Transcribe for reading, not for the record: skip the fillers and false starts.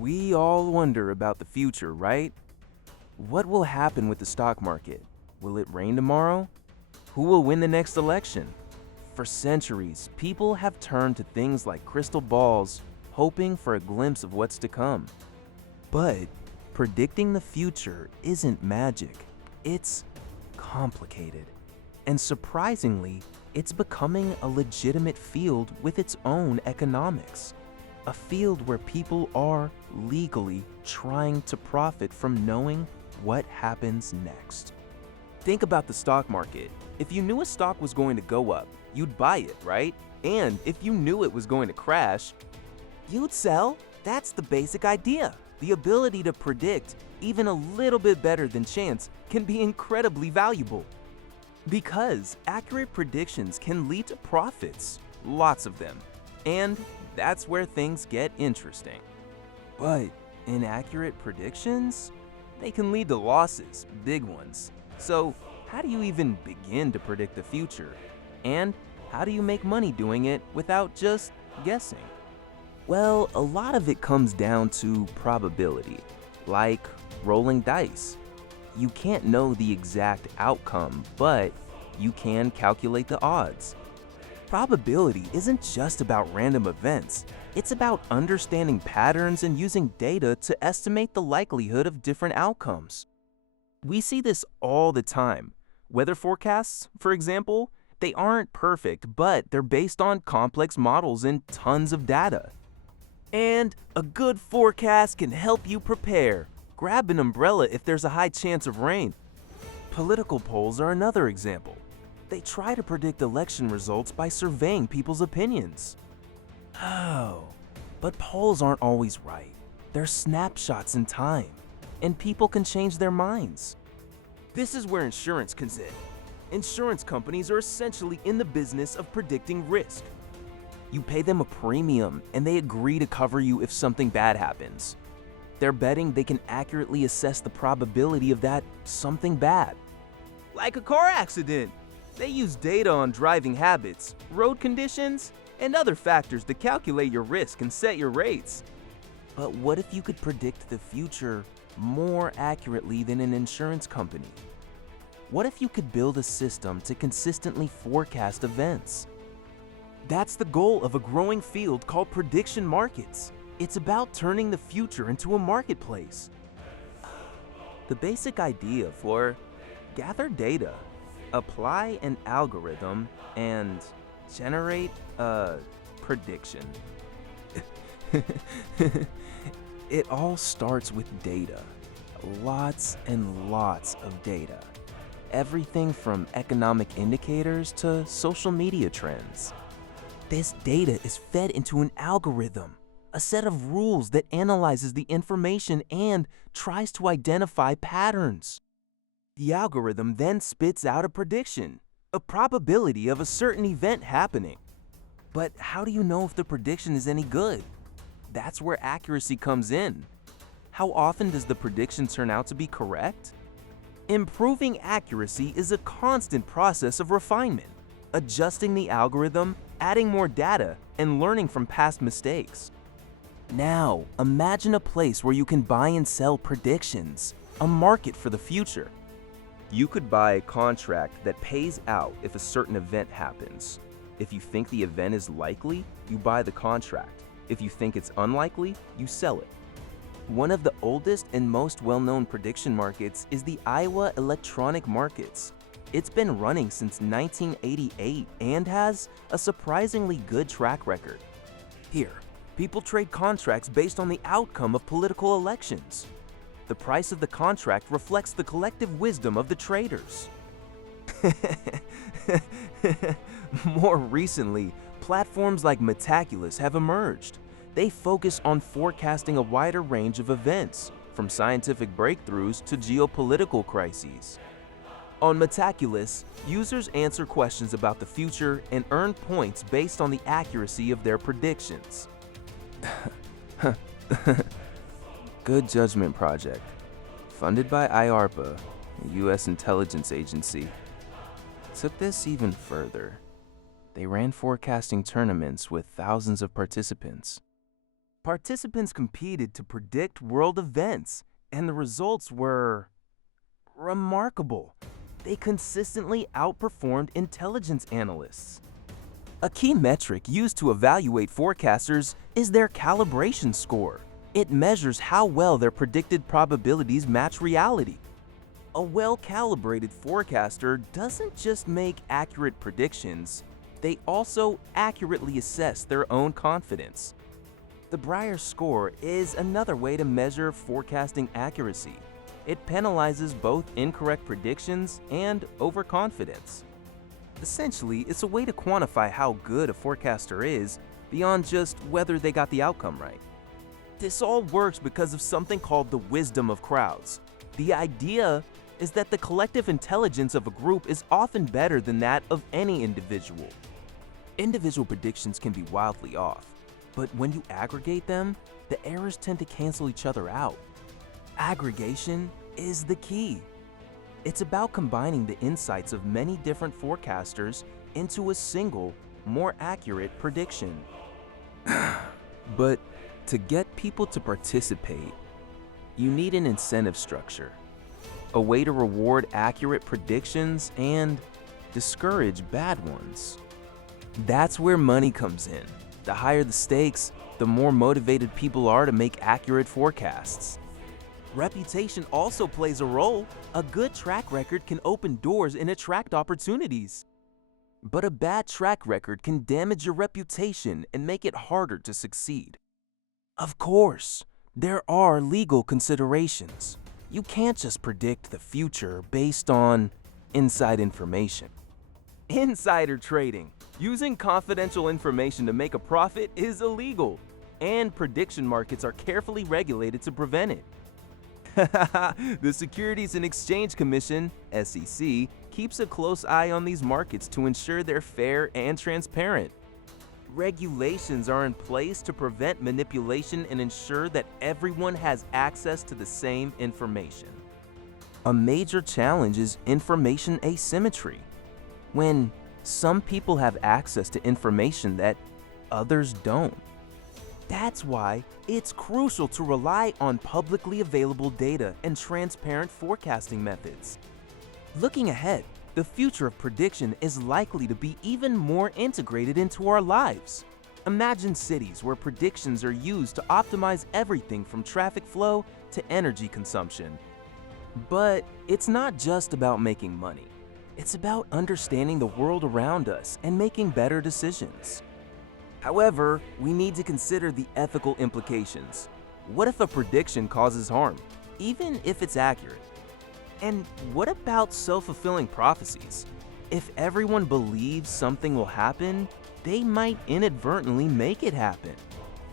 We all wonder about the future, right? What will happen with the stock market? Will it rain tomorrow? Who will win the next election? For centuries, people have turned to things like crystal balls, hoping for a glimpse of what's to come. But predicting the future isn't magic. It's complicated. And surprisingly, it's becoming a legitimate field with its own economics. A field where people are legally trying to profit from knowing what happens next. Think about the stock market. If you knew a stock was going to go up, you'd buy it, right? And if you knew it was going to crash, you'd sell. That's the basic idea. The ability to predict, even a little bit better than chance, can be incredibly valuable. Because accurate predictions can lead to profits, lots of them. And that's where things get interesting. But inaccurate predictions? They can lead to losses, big ones. So how do you even begin to predict the future? And how do you make money doing it without just guessing? Well, a lot of it comes down to probability, like rolling dice. You can't know the exact outcome, but you can calculate the odds. Probability isn't just about random events. It's about understanding patterns and using data to estimate the likelihood of different outcomes. We see this all the time. Weather forecasts, for example, they aren't perfect, but they're based on complex models and tons of data. And a good forecast can help you prepare. Grab an umbrella if there's a high chance of rain. Political polls are another example. They try to predict election results by surveying people's opinions. Oh, but polls aren't always right. They're snapshots in time, and people can change their minds. This is where insurance comes in. Insurance companies are essentially in the business of predicting risk. You pay them a premium, and they agree to cover you if something bad happens. They're betting they can accurately assess the probability of that something bad. Like a car accident. They use data on driving habits, road conditions, and other factors to calculate your risk and set your rates. But what if you could predict the future more accurately than an insurance company? What if you could build a system to consistently forecast events? That's the goal of a growing field called prediction markets. It's about turning the future into a marketplace. The basic idea for gather data, apply an algorithm, and generate a prediction. It all starts with data. Lots and lots of data. Everything from economic indicators to social media trends. This data is fed into an algorithm, a set of rules that analyzes the information and tries to identify patterns. The algorithm then spits out a prediction, a probability of a certain event happening. But how do you know if the prediction is any good? That's where accuracy comes in. How often does the prediction turn out to be correct? Improving accuracy is a constant process of refinement, adjusting the algorithm, adding more data, and learning from past mistakes. Now, imagine a place where you can buy and sell predictions, a market for the future. You could buy a contract that pays out if a certain event happens. If you think the event is likely, you buy the contract. If you think it's unlikely, you sell it. One of the oldest and most well-known prediction markets is the Iowa Electronic Markets. It's been running since 1988 and has a surprisingly good track record. Here, people trade contracts based on the outcome of political elections. The price of the contract reflects the collective wisdom of the traders. More recently, platforms like Metaculus have emerged. They focus on forecasting a wider range of events, from scientific breakthroughs to geopolitical crises. On Metaculus, users answer questions about the future and earn points based on the accuracy of their predictions. Good Judgment Project, funded by IARPA, the U.S. intelligence agency, took this even further. They ran forecasting tournaments with thousands of participants. Participants competed to predict world events, and the results were remarkable. They consistently outperformed intelligence analysts. A key metric used to evaluate forecasters is their calibration score. It measures how well their predicted probabilities match reality. A well-calibrated forecaster doesn't just make accurate predictions, they also accurately assess their own confidence. The Brier Score is another way to measure forecasting accuracy. It penalizes both incorrect predictions and overconfidence. Essentially, it's a way to quantify how good a forecaster is beyond just whether they got the outcome right. This all works because of something called the wisdom of crowds. The idea is that the collective intelligence of a group is often better than that of any individual. Individual predictions can be wildly off, but when you aggregate them, the errors tend to cancel each other out. Aggregation is the key. It's about combining the insights of many different forecasters into a single, more accurate prediction. But to get people to participate, you need an incentive structure, a way to reward accurate predictions and discourage bad ones. That's where money comes in. The higher the stakes, the more motivated people are to make accurate forecasts. Reputation also plays a role. A good track record can open doors and attract opportunities. But a bad track record can damage your reputation and make it harder to succeed. Of course, there are legal considerations. You can't just predict the future based on inside information. Insider trading, using confidential information to make a profit, is illegal, and prediction markets are carefully regulated to prevent it. The Securities and Exchange Commission, SEC, keeps a close eye on these markets to ensure they're fair and transparent. Regulations are in place to prevent manipulation and ensure that everyone has access to the same information. A major challenge is information asymmetry, when some people have access to information that others don't. That's why it's crucial to rely on publicly available data and transparent forecasting methods. Looking ahead, the future of prediction is likely to be even more integrated into our lives. Imagine cities where predictions are used to optimize everything from traffic flow to energy consumption. But it's not just about making money. It's about understanding the world around us and making better decisions. However, we need to consider the ethical implications. What if a prediction causes harm, even if it's accurate? And what about self-fulfilling prophecies? If everyone believes something will happen, they might inadvertently make it happen.